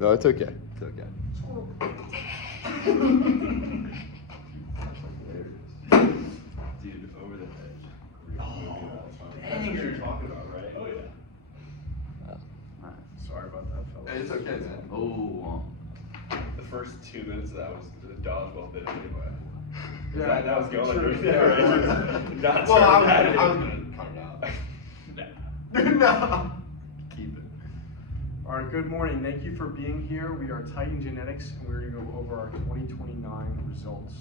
No, it's okay. It's okay. Dude, over the edge. Dang, you're talking about, right? Oh yeah. Sorry about that, fellas. Hey, it's okay, man. Oh, The first 2 minutes of that was the dodgeball bit anyway. Yeah, that was going true. right there, right? Not Well, I turning was that gonna in. cut it out. Nah. No. Keep it. All right, good morning. Thank you for being here. We are Titan Genetics, and we're going to go over our 2029 results.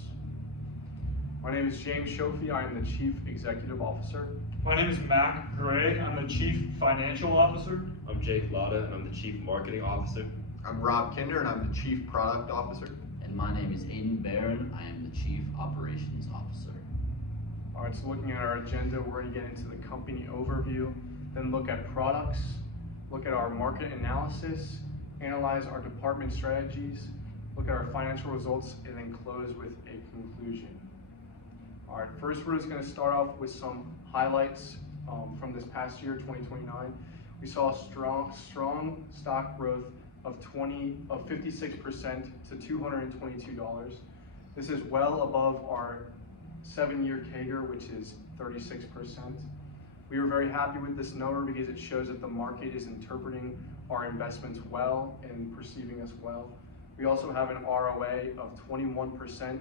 My name is James Shofi. I am the Chief Executive Officer. My name is Matt Gray. I'm the Chief Financial Officer. I'm Jake Lotta, and I'm the Chief Marketing Officer. I'm Rob Kinder, and I'm the Chief Product Officer. And my name is Aiden Barron. I am the Chief Operations Officer. All right, so looking at our agenda, we're going to get into the company overview, then look at products, look at our market analysis, analyze our department strategies, look at our financial results, and then close with a conclusion. All right, first we're just going to start off with some highlights from this past year, 2029. We saw strong stock growth of 56% to $222. This is well above our 7-year CAGR, which is 36%. We were very happy with this number because it shows that the market is interpreting our investments well and perceiving us well. We also have an ROA of 21%,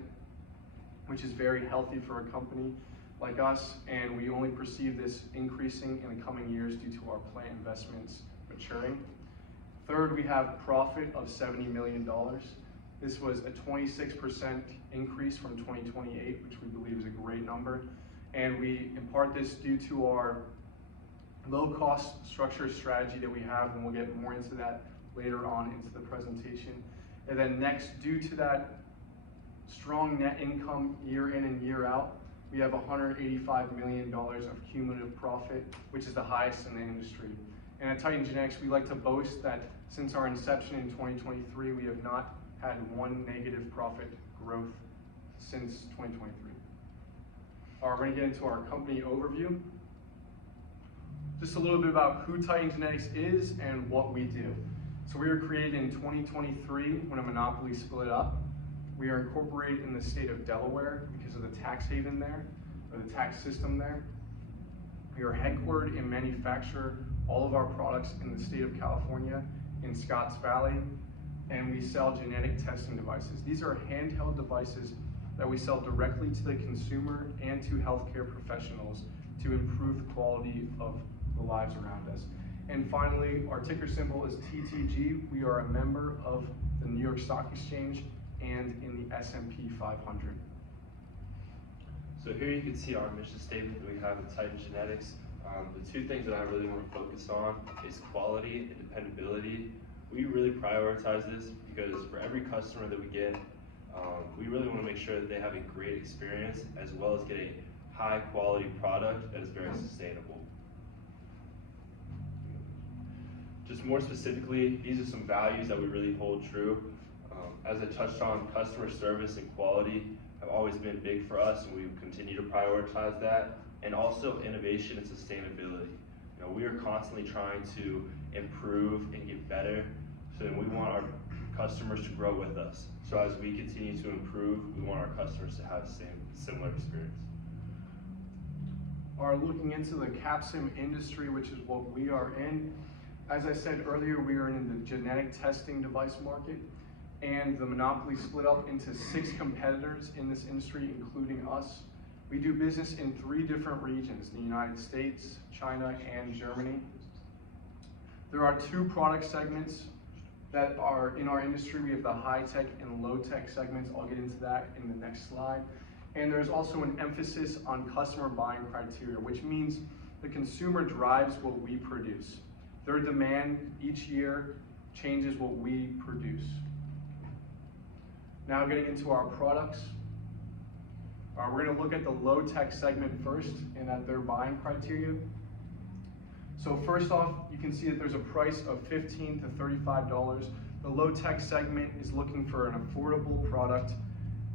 which is very healthy for a company like us, and we only perceive this increasing in the coming years due to our plant investments maturing. Third, we have profit of $70 million. This was a 26% increase from 2028, which we believe is a great number. And we impart this due to our low cost structure strategy that we have, and we'll get more into that later on into the presentation. And then next, due to that strong net income year in and year out, we have $185 million of cumulative profit, which is the highest in the industry. And at Titan Genetics, we like to boast that since our inception in 2023, we have not had one negative profit growth since 2023. All right, we're gonna get into our company overview. Just a little bit about who Titan Genetics is and what we do. So we were created in 2023 when a monopoly split up. We are incorporated in the state of Delaware because of the tax haven there, or the tax system there. We are headquartered and manufacture all of our products in the state of California, in Scotts Valley, and we sell genetic testing devices. These are handheld devices that we sell directly to the consumer and to healthcare professionals to improve the quality of the lives around us. And finally, our ticker symbol is TTG. We are a member of the New York Stock Exchange and in the S&P 500. So here you can see our mission statement that we have at Titan Genetics. The two things that I really want to focus on is quality and dependability. We really prioritize this because for every customer that we get, we really want to make sure that they have a great experience as well as get a high quality product that is very sustainable. Just more specifically, these are some values that we really hold true. As I touched on, customer service and quality have always been big for us, and we continue to prioritize that. And also innovation and sustainability. You know, we are constantly trying to improve and get better, so we want our customers to grow with us. So as we continue to improve, we want our customers to have the same similar experience. Are looking into the Capstone industry, which is what we are in. As I said earlier, we are in the genetic testing device market, and the monopoly split up into 6 competitors in this industry, including us. We do business in 3 different regions, the United States, China, and Germany. There are 2 product segments that are in our industry. We have the high-tech and low-tech segments. I'll get into that in the next slide. And there's also an emphasis on customer buying criteria, which means the consumer drives what we produce. Their demand each year changes what we produce. Now getting into our products. We're going to look at the low-tech segment first and at their buying criteria. So first off, you can see that there's a price of $15 to $35. The low-tech segment is looking for an affordable product,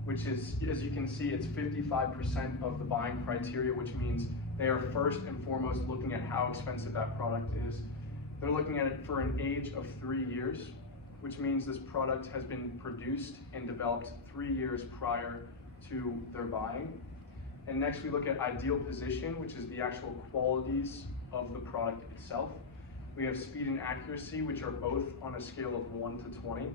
which is, as you can see, it's 55% of the buying criteria, which means they are first and foremost looking at how expensive that product is. They're looking at it for an age of 3 years. which means this product has been produced and developed 3 years prior to their buying. And next we look at ideal position, which is the actual qualities of the product itself. We have speed and accuracy, which are both on a scale of 1 to 20.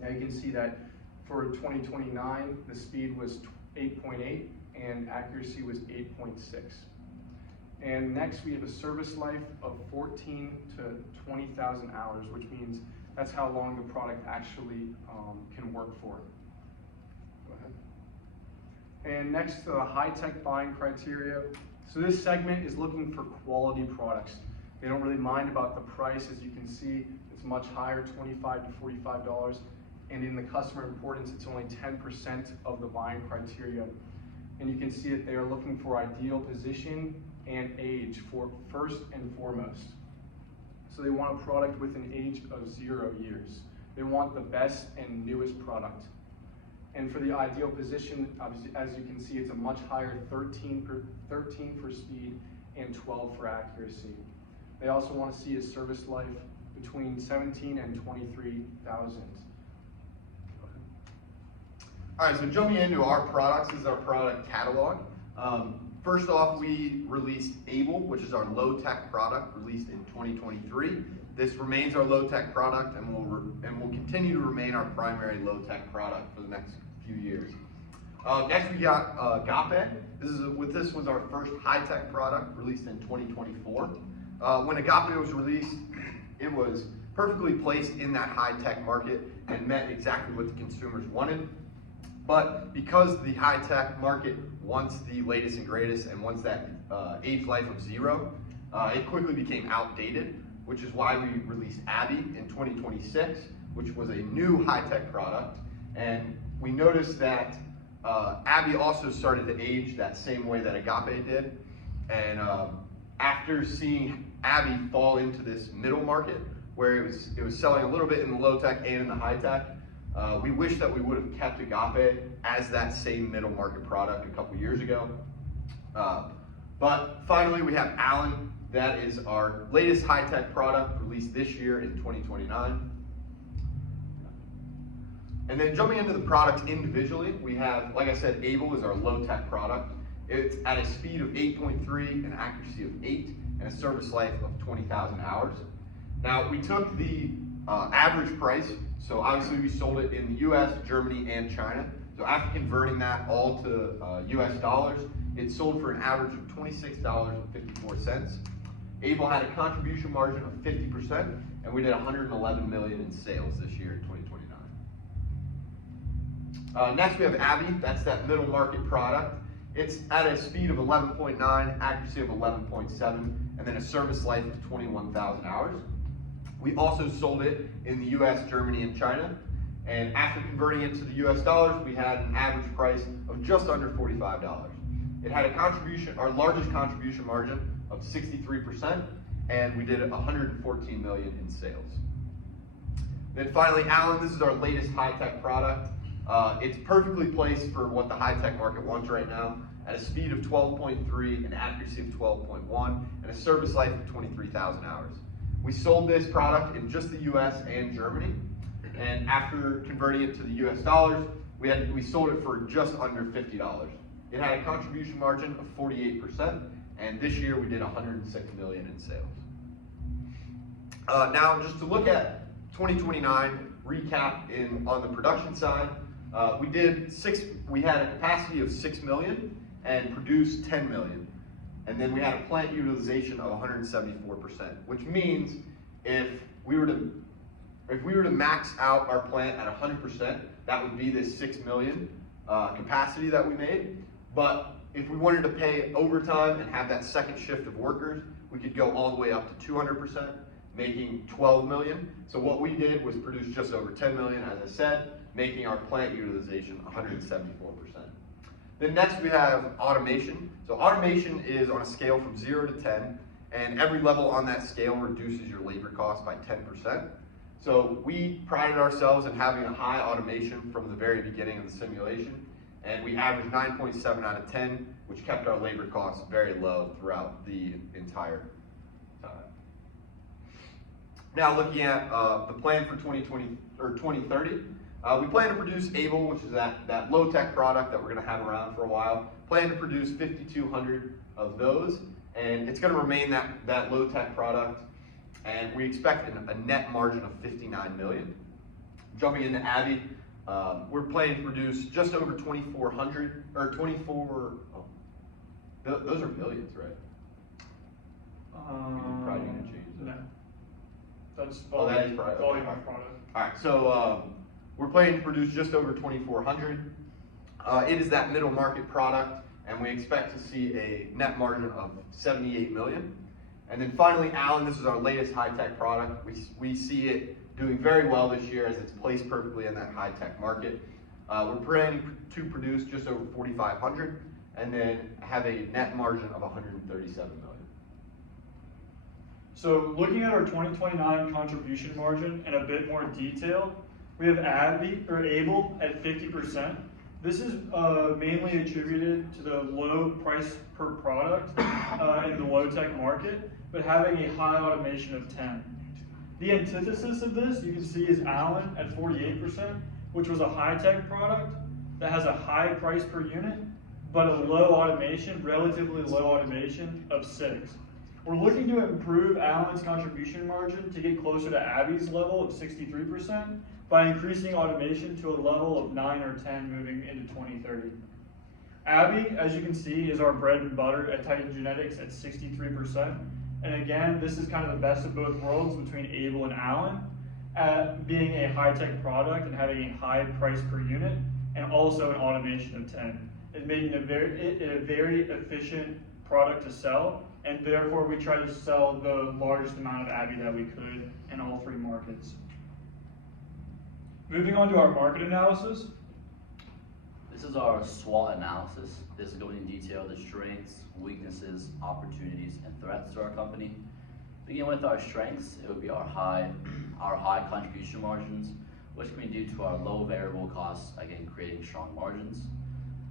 Now you can see that for 2029, the speed was 8.8 and accuracy was 8.6. And next we have a service life of 14 to 20,000 hours, which means that's how long the product actually can work for. Go ahead. And next to the high-tech buying criteria. So this segment is looking for quality products. They don't really mind about the price. As you can see, it's much higher, $25 to $45. And in the customer importance, it's only 10% of the buying criteria. And you can see that they are looking for ideal position and age for first and foremost. So they want a product with an age of 0 years. They want the best and newest product. And for the ideal position, obviously, as you can see, it's a much higher 13 for speed and 12 for accuracy. They also want to see a service life between 17 and 23,000. All right, so jumping into our products, this is our product catalog. First off, we released Able, which is our low-tech product, released in 2023. This remains our low-tech product and will continue to remain our primary low-tech product for the next few years. Next, we got Agape. This was our first high-tech product, released in 2024. When Agape was released, it was perfectly placed in that high-tech market and met exactly what the consumers wanted. But because the high-tech market wants the latest and greatest and wants that age life of 0, it quickly became outdated, which is why we released Abby in 2026, which was a new high-tech product. And we noticed that Abby also started to age that same way that Agape did. And after seeing Abby fall into this middle market, where it was selling a little bit in the low-tech and in the high-tech, we wish that we would have kept Agape as that same middle market product a couple years ago. But finally, we have Allen. That is our latest high-tech product released this year in 2029. And then jumping into the products individually, we have, like I said, Able is our low-tech product. It's at a speed of 8.3, an accuracy of 8, and a service life of 20,000 hours. Now, we took the average price, so obviously we sold it in the US, Germany, and China. So after converting that all to US dollars, it sold for an average of $26.54. Able had a contribution margin of 50%, and we did 111 million in sales this year in 2029. Next we have Abby, that's that middle market product. It's at a speed of 11.9, accuracy of 11.7, and then a service life of 21,000 hours. We also sold it in the US, Germany, and China. And after converting it to the US dollars, we had an average price of just under $45. It had a contribution, our largest contribution margin of 63%, and we did 114 million in sales. Then finally, Allen, this is our latest high-tech product. It's perfectly placed for what the high-tech market wants right now, at a speed of 12.3, an accuracy of 12.1, and a service life of 23,000 hours. We sold this product in just the US and Germany, and after converting it to the US dollars, we sold it for just under $50. It had a contribution margin of 48%, and this year we did 106 million in sales. Now, just to look at 2029 recap on the production side, we had a capacity of 6 million and produced 10 million. And then we had a plant utilization of 174%, which means if we were to max out our plant at 100%, that would be this 6 million capacity that we made. But if we wanted to pay overtime and have that second shift of workers, we could go all the way up to 200%, making 12 million. So what we did was produce just over 10 million, as I said, making our plant utilization 174%. Then next we have automation. So automation is on a scale from 0 to 10, and every level on that scale reduces your labor cost by 10%. So we prided ourselves in having a high automation from the very beginning of the simulation, and we averaged 9.7 out of 10, which kept our labor costs very low throughout the entire time. Now looking at the plan for 2020 or 2030, we plan to produce Able, which is that low-tech product that we're going to have around for a while. Plan to produce 5,200 of those, and it's going to remain that low-tech product. And we expect a net margin of 59 million. Jumping into Abby, we're planning to produce just over 2,400 or 24. Oh, those are millions, right? Probably gonna change that. No. That's Oh, that is volume, probably- volume okay. of product. All right, so we're planning to produce just over 2,400. It is that middle market product, and we expect to see a net margin of 78 million. And then finally, Allen, this is our latest high-tech product. We see it doing very well this year as it's placed perfectly in that high-tech market. We're planning to produce just over 4,500 and then have a net margin of 137 million. So looking at our 2029 contribution margin in a bit more detail, we have Able at 50%. This is mainly attributed to the low price per product in the low tech market, but having a high automation of 10. The antithesis of this, you can see, is Allen at 48%, which was a high tech product that has a high price per unit, but a low automation, relatively low automation of 6. We're looking to improve Allen's contribution margin to get closer to Abby's level of 63% by increasing automation to a level of 9 or 10 moving into 2030. Abby, as you can see, is our bread and butter at Titan Genetics at 63%. And again, this is kind of the best of both worlds between Able and Allen, being a high-tech product and having a high price per unit, and also an automation of 10. It's making it a very efficient product to sell, and therefore we try to sell the largest amount of Abby that we could in all 3 markets. Moving on to our market analysis. This is our SWOT analysis. This is going in detail the strengths, weaknesses, opportunities, and threats to our company. Begin with our strengths, it would be our high contribution margins, which can be due to our low variable costs, again creating strong margins.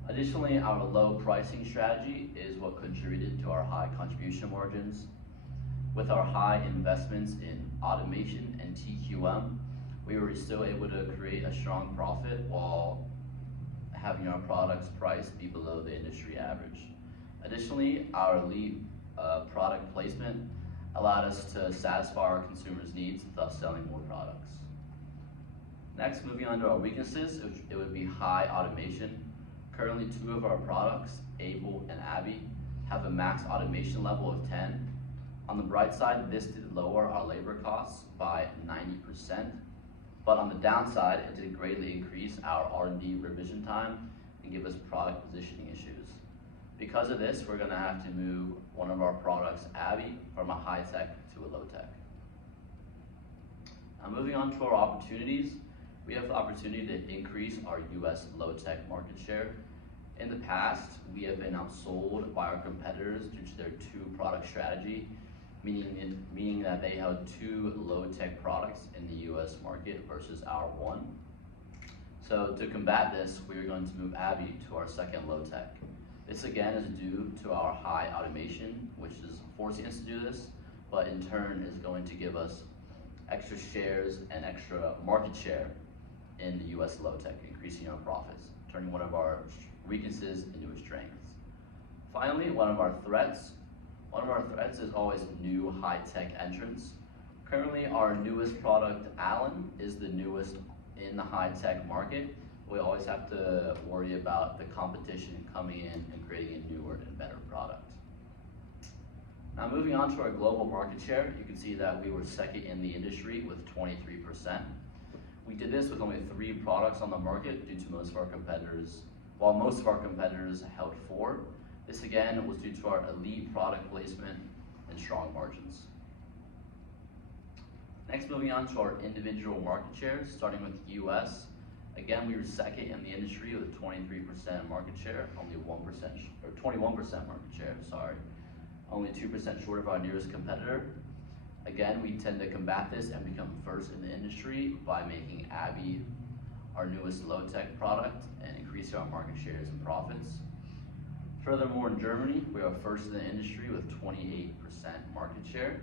Additionally, our low pricing strategy is what contributed to our high contribution margins. With our high investments in automation and TQM, we were still able to create a strong profit while having our products priced be below the industry average. Additionally, our elite product placement allowed us to satisfy our consumers' needs, thus selling more products. Next, moving on to our weaknesses, it would be high automation. Currently, 2 of our products, Able and Abby, have a max automation level of 10. On the bright side, this did lower our labor costs by 90%, but on the downside, it did greatly increase our R&D revision time and give us product positioning issues. Because of this, we're gonna have to move one of our products, Abby, from a high tech to a low tech. Now moving on to our opportunities, we have the opportunity to increase our US low tech market share. In the past, we have been outsold by our competitors due to their 2-product strategy, meaning that they held 2 low tech products in the US market versus our 1. So to combat this, we are going to move Abby to our second low tech. This again is due to our high automation, which is forcing us to do this, but in turn is going to give us extra shares and extra market share in the US low tech, increasing our profits, turning one of our weaknesses into a strength. Finally, one of our threats is always new high tech entrants. Currently, our newest product, Allen, is the newest in the high tech market. We always have to worry about the competition coming in and creating a newer and better product. Now moving on to our global market share, you can see that we were second in the industry with 23%. We did this with only 3 products on the market due to most of our competitors, while most of our competitors held 4. This again was due to our elite product placement and strong margins. Next, moving on to our individual market shares, starting with US. Again, we were second in the industry with 23% market share, only 21% market share, sorry. Only 2% short of our nearest competitor. Again, we tend to combat this and become first in the industry by making Abby our newest low-tech product and increasing our market shares and profits. Furthermore, in Germany, we are first in the industry with 28% market share.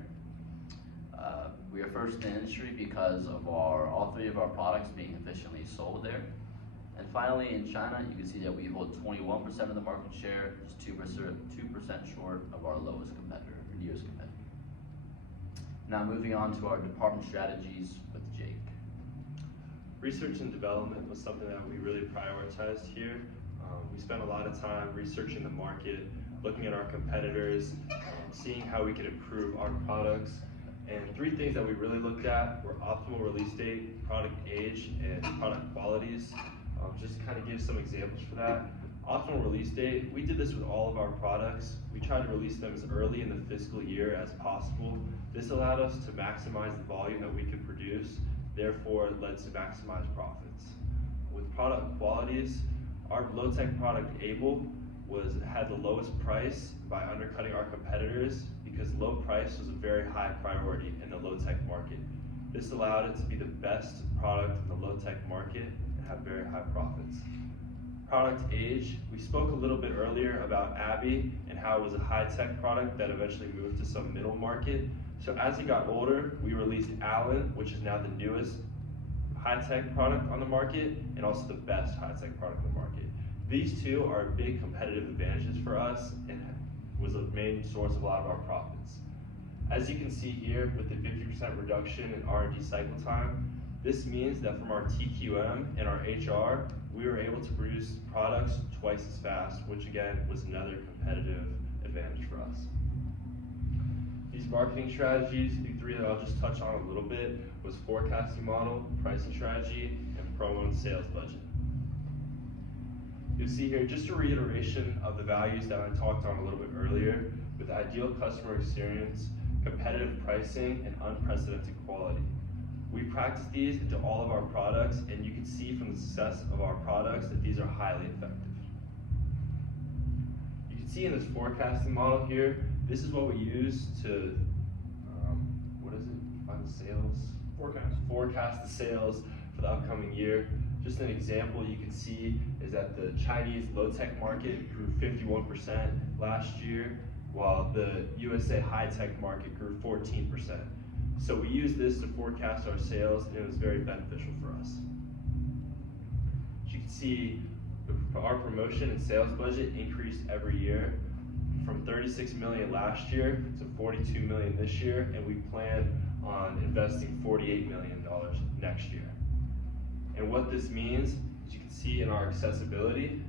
We are first in the industry because of all three of our products being efficiently sold there. And finally, in China, you can see that we hold 21% of the market share, just 2% short of our lowest competitor, or nearest competitor. Now moving on to our department strategies with Jake. Research and development was something that we really prioritized here. We spent a lot of time researching the market, looking at our competitors, seeing how we could improve our products. And 3 things that we really looked at were optimal release date, product age, and product qualities. Just to kind of give some examples for that. Optimal release date, we did this with all of our products. We tried to release them as early in the fiscal year as possible. This allowed us to maximize the volume that we could produce, therefore it led to maximized profits. With product qualities, our low-tech product Able had the lowest price by undercutting our competitors because low price was a very high priority in the low-tech market. This allowed it to be the best product in the low-tech market and have very high profits. Product age, we spoke a little bit earlier about Abby and how it was a high-tech product that eventually moved to some middle market. So as it got older, we released Allen, which is now the newest high-tech product on the market and also the best high-tech product on the market. These 2 are big competitive advantages for us and was a main source of a lot of our profits. As you can see here, with the 50% reduction in R&D cycle time, this means that from our TQM and our HR, we were able to produce products twice as fast, which again was another competitive advantage for us. These marketing strategies, the 3 that I'll just touch on a little bit, was forecasting model, pricing strategy, and promo and sales budget. You'll see here just a reiteration of the values that I talked on a little bit earlier with ideal customer experience, competitive pricing, and unprecedented quality. We practice these into all of our products, and you can see from the success of our products that these are highly effective. You can see in this forecasting model here, this is what we use to, find the sales? Forecast the sales for the upcoming year. Just an example you can see is that the Chinese low-tech market grew 51% last year, while the USA high-tech market grew 14%. So we use this to forecast our sales, and it was very beneficial for us. As you can see, our promotion and sales budget increased every year from $36 million last year to $42 million this year, and we plan on investing $48 million next year. And what this means, as you can see in our accessibility,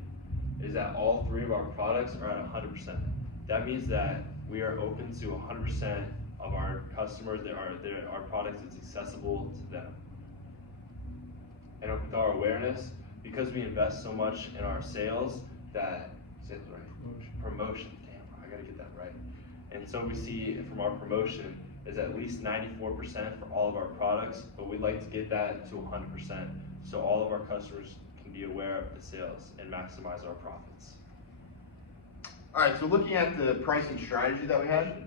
is that all 3 of our products are at 100%. That means that we are open to 100% of our customers, our products is accessible to them. And with our awareness, because we invest so much in our sales, promotion, damn, I gotta get that right. And so we see from our promotion is at least 94% for all of our products, but we'd like to get that to 100%, so all of our customers can be aware of the sales and maximize our profits. All right, so looking at the pricing strategy that we had,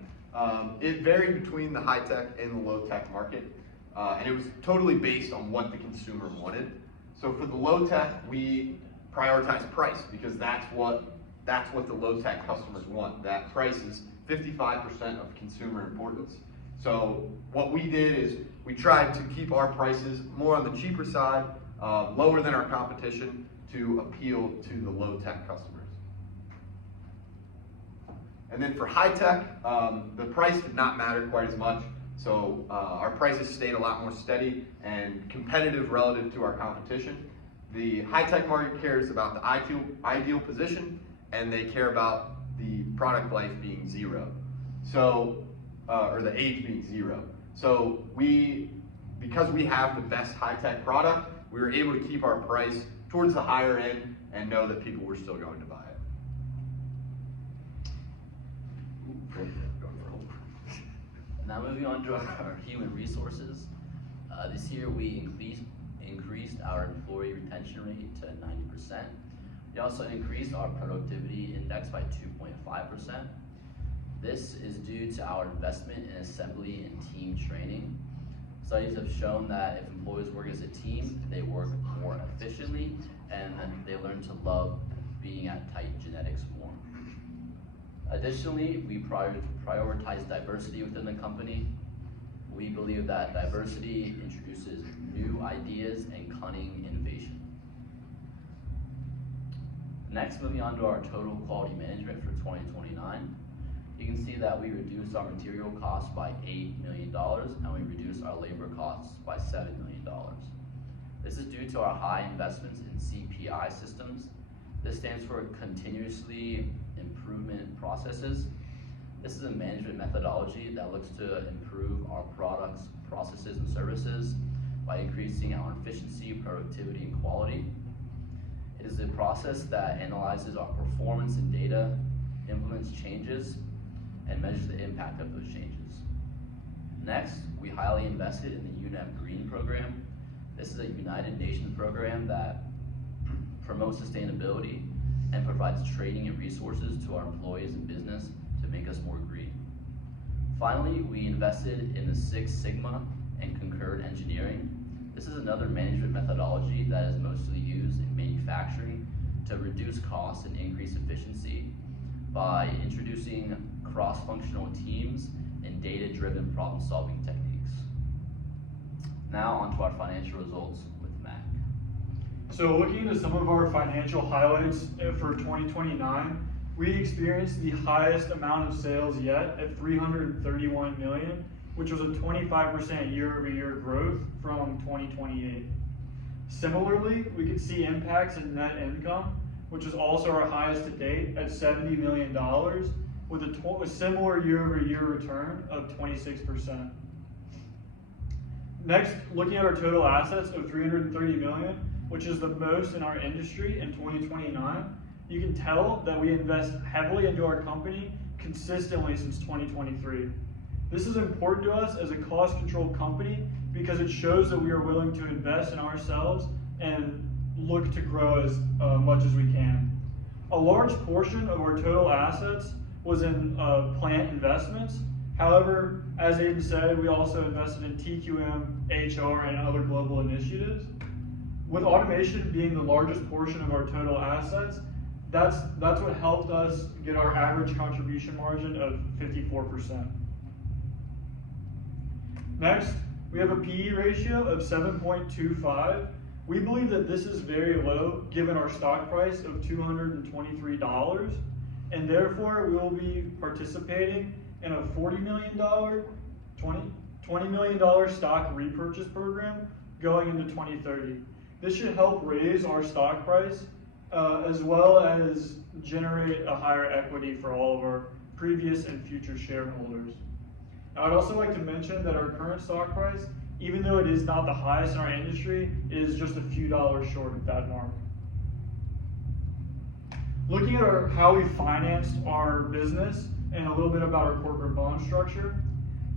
it varied between the high-tech and the low-tech market, and it was totally based on what the consumer wanted. So for the low-tech, we prioritize price because that's what the low-tech customers want. That price is 55% of consumer importance. So what we did is we tried to keep our prices more on the cheaper side, lower than our competition, to appeal to the low-tech customers. And then for high-tech, the price did not matter quite as much. So our prices stayed a lot more steady and competitive relative to our competition. The high-tech market cares about the ideal position, and they care about the product life being 0. So, or the age being 0. So because we have the best high-tech product, we were able to keep our price towards the higher end and know that people were still going to buy it. Now moving on to our human resources. This year we increased our employee retention rate to 90%. We also increased our productivity index by 2.5%. This is due to our investment in assembly and team training. Studies have shown that if employees work as a team, they work more efficiently and they learn to love being at Tight Genetics more. Additionally, we prioritize diversity within the company. We believe that diversity introduces new ideas and cunning innovation. Next, moving on to our total quality management for 2029. You can see that we reduced our material costs by $8 million and we reduced our labor costs by $7 million. This is due to our high investments in CPI systems. This stands for continuously improvement processes. This is a management methodology that looks to improve our products, processes, and services by increasing our efficiency, productivity, and quality. It is a process that analyzes our performance and data, implements changes, and measures the impact of those changes. Next, we highly invested in the UNEP Green program. This is a United Nations program that promotes sustainability and provides training and resources to our employees and business to make us more green. Finally, we invested in the Six Sigma and concurrent engineering. This is another management methodology that is mostly used in manufacturing to reduce costs and increase efficiency by introducing cross-functional teams and data-driven problem-solving techniques. Now onto our financial results with Mac. So looking into some of our financial highlights for 2029, we experienced the highest amount of sales yet at $331 million, which was a 25% year-over-year growth from 2028. Similarly, we could see impacts in net income, which is also our highest to date at $70 million, with a similar year-over-year return of 26%. Next, looking at our total assets of $330 million, which is the most in our industry in 2029, you can tell that we invest heavily into our company consistently since 2023. This is important to us as a cost-controlled company because it shows that we are willing to invest in ourselves and look to grow as much as we can. A large portion of our total assets was in plant investments. However, as Aiden said, we also invested in TQM, HR, and other global initiatives. With automation being the largest portion of our total assets, that's what helped us get our average contribution margin of 54%. Next, we have a PE ratio of 7.25. We believe that this is very low given our stock price of $223, and therefore we will be participating in a $40 million, $20 million stock repurchase program going into 2030. This should help raise our stock price as well as generate a higher equity for all of our previous and future shareholders. Now, I'd also like to mention that our current stock price, even though it is not the highest in our industry, is just a few dollars short of that mark. Looking at how we financed our business and a little bit about our corporate bond structure,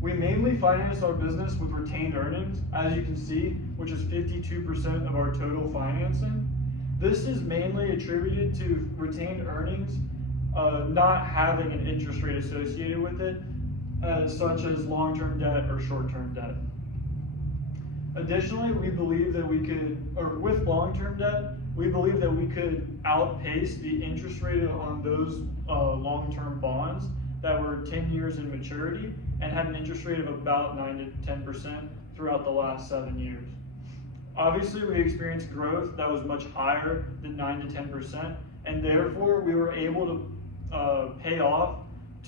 we mainly financed our business with retained earnings, as you can see, which is 52% of our total financing. This is mainly attributed to retained earnings not having an interest rate associated with it, such as long-term debt or short-term debt. Additionally, we believe that with long-term debt, we believe that we could outpace the interest rate on those long-term bonds that were 10 years in maturity and had an interest rate of about 9 to 10% throughout the last 7 years. Obviously, we experienced growth that was much higher than 9 to 10%, and therefore we were able to pay off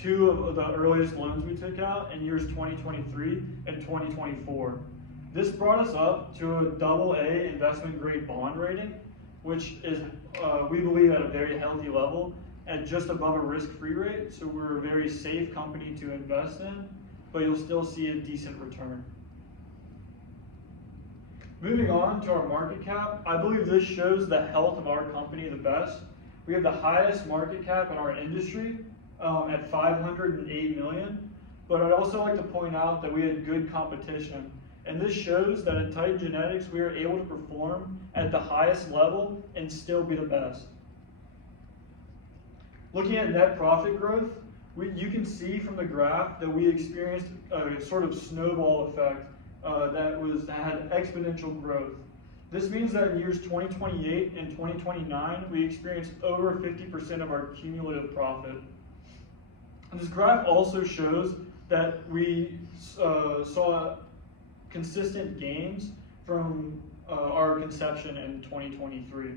2 of the earliest loans we took out in years 2023 and 2024. This brought us up to a AA investment grade bond rating, which is, we believe, at a very healthy level at just above a risk-free rate. So we're a very safe company to invest in, but you'll still see a decent return. Moving on to our market cap, I believe this shows the health of our company the best. We have the highest market cap in our industry at $508 million, but I'd also like to point out that we had good competition. And this shows that at Titan Genetics, we are able to perform at the highest level and still be the best. Looking at net profit growth, you can see from the graph that we experienced a sort of snowball effect that had exponential growth. This means that in years 2028 and 2029, we experienced over 50% of our cumulative profit. And this graph also shows that we saw consistent gains from our conception in 2023.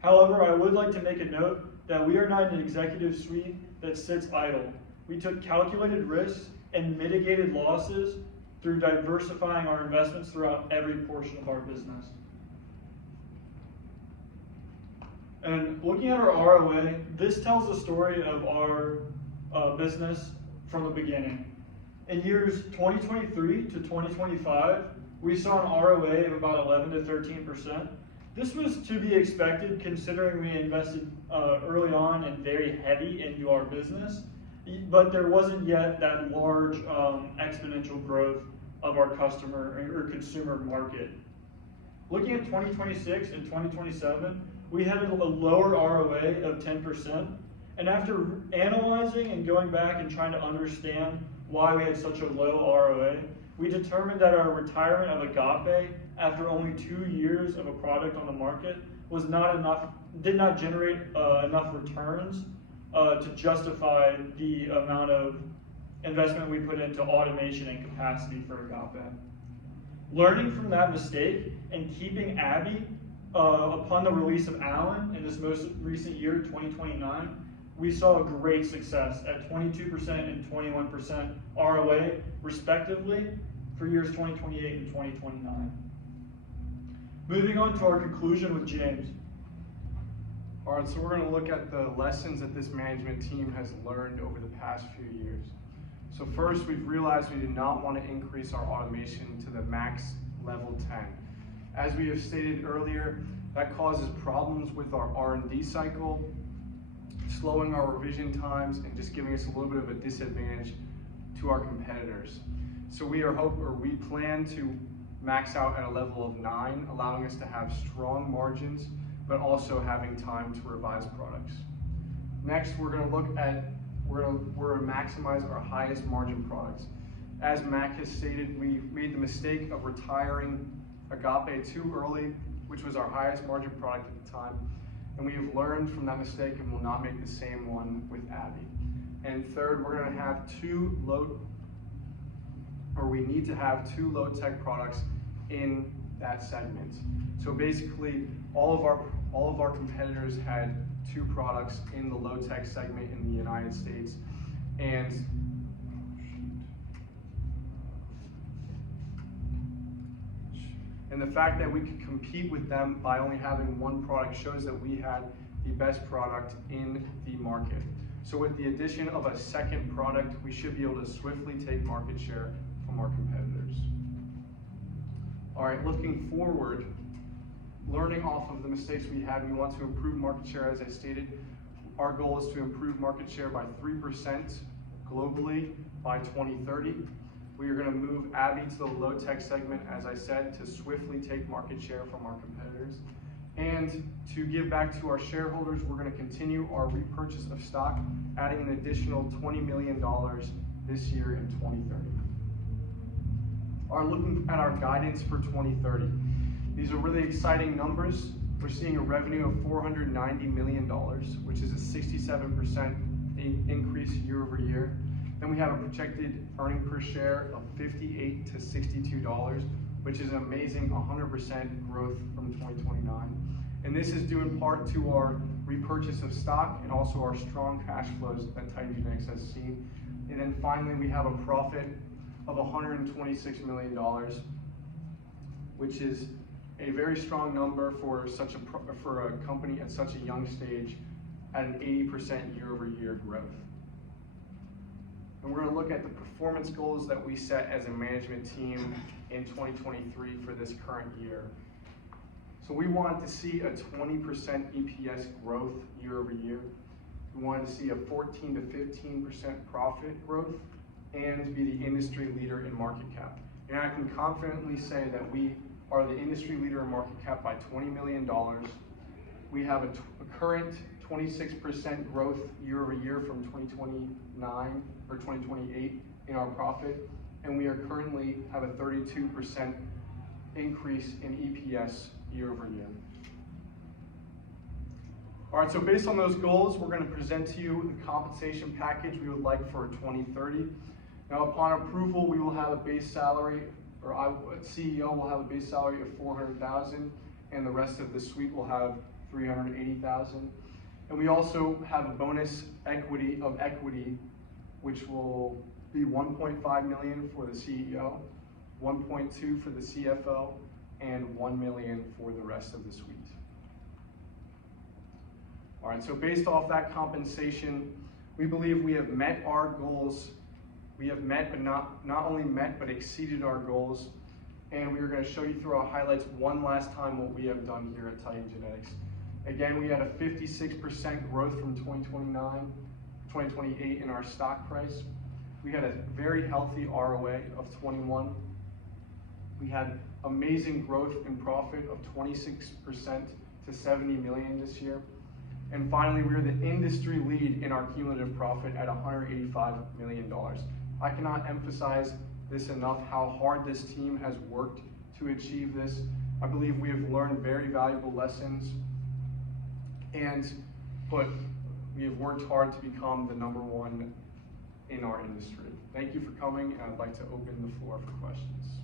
However, I would like to make a note that we are not an executive suite that sits idle. We took calculated risks and mitigated losses through diversifying our investments throughout every portion of our business. And looking at our ROA, this tells the story of our business from the beginning. In years 2023 to 2025, we saw an ROA of about 11 to 13%. This was to be expected considering we invested early on and very heavy into our business, but there wasn't yet that large exponential growth of our customer or consumer market. Looking at 2026 and 2027, we had a lower ROA of 10%, and after analyzing and going back and trying to understand why we had such a low ROA, we determined that our retirement of Agape after only 2 years of a product on the market was not enough, did not generate enough returns to justify the amount of investment we put into automation and capacity for Agape. Learning from that mistake and keeping Abby upon the release of Allen in this most recent year, 2029, we saw a great success at 22% and 21% ROA, respectively, for years 2028 and 2029. Moving on to our conclusion with James. All right, so we're going to look at the lessons that this management team has learned over the past few years. So first, we've realized we did not want to increase our automation to the max level 10. As we have stated earlier, that causes problems with our R&D cycle, slowing our revision times, and just giving us a little bit of a disadvantage to our competitors. So we plan to max out at a level of 9, allowing us to have strong margins, but also having time to revise products. Next, we're going to maximize our highest margin products. As Mac has stated, we made the mistake of retiring Agape too early, which was our highest margin product at the time. And we have learned from that mistake and will not make the same one with Abby. And third, we're going to have we need to have 2 low-tech products in that segment. So basically, all of our competitors had 2 products in the low-tech segment in the United States, and the fact that we could compete with them by only having 1 product shows that we had the best product in the market. So with the addition of a second product, we should be able to swiftly take market share from our competitors. All right, looking forward, learning off of the mistakes we had, we want to improve market share. As I stated, our goal is to improve market share by 3% globally by 2030. We are going to move Abby to the low-tech segment, as I said, to swiftly take market share from our competitors. And to give back to our shareholders, we're going to continue our repurchase of stock, adding an additional $20 million this year in 2030. Looking at our guidance for 2030. These are really exciting numbers. We're seeing a revenue of $490 million, which is a 67% increase year over year. Then we have a projected earning per share of $58 to $62, which is an amazing 100% growth from 2029. And this is due in part to our repurchase of stock and also our strong cash flows that Titan Genetics has seen. And then finally, we have a profit of $126 million, which is a very strong number for a company at such a young stage at an 80% year over year growth. And we're going to look at the performance goals that we set as a management team in 2023 for this current year. So we wanted to see a 20% EPS growth year over year. We wanted to see a 14 to 15% profit growth and be the industry leader in market cap. And I can confidently say that we are the industry leader in market cap by $20 million. We have a current 26% growth year over year from 2029 or 2028 in our profit, and we are currently have a 32% increase in EPS year over year. All right, so based on those goals, we're going to present to you the compensation package we would like for 2030. Now, upon approval, we will have a base salary, or CEO will have a base salary of $400,000, and the rest of the suite will have $380,000. And we also have a bonus equity, which will be $1.5 million for the CEO, 1.2 for the CFO, and $1 million for the rest of the suite. All right, so based off that compensation, we believe we have met our goals. We have met, but not only met, but exceeded our goals. And we are going to show you through our highlights one last time what we have done here at Titan Genetics. Again, we had a 56% growth from 2028 in our stock price. We had a very healthy ROA of 21. We had amazing growth in profit of 26% to 70 million this year. And finally, we are the industry lead in our cumulative profit at $185 million. I cannot emphasize this enough, how hard this team has worked to achieve this. I believe we have learned very valuable lessons, but we have worked hard to become the #1 in our industry. Thank you for coming, and I'd like to open the floor for questions.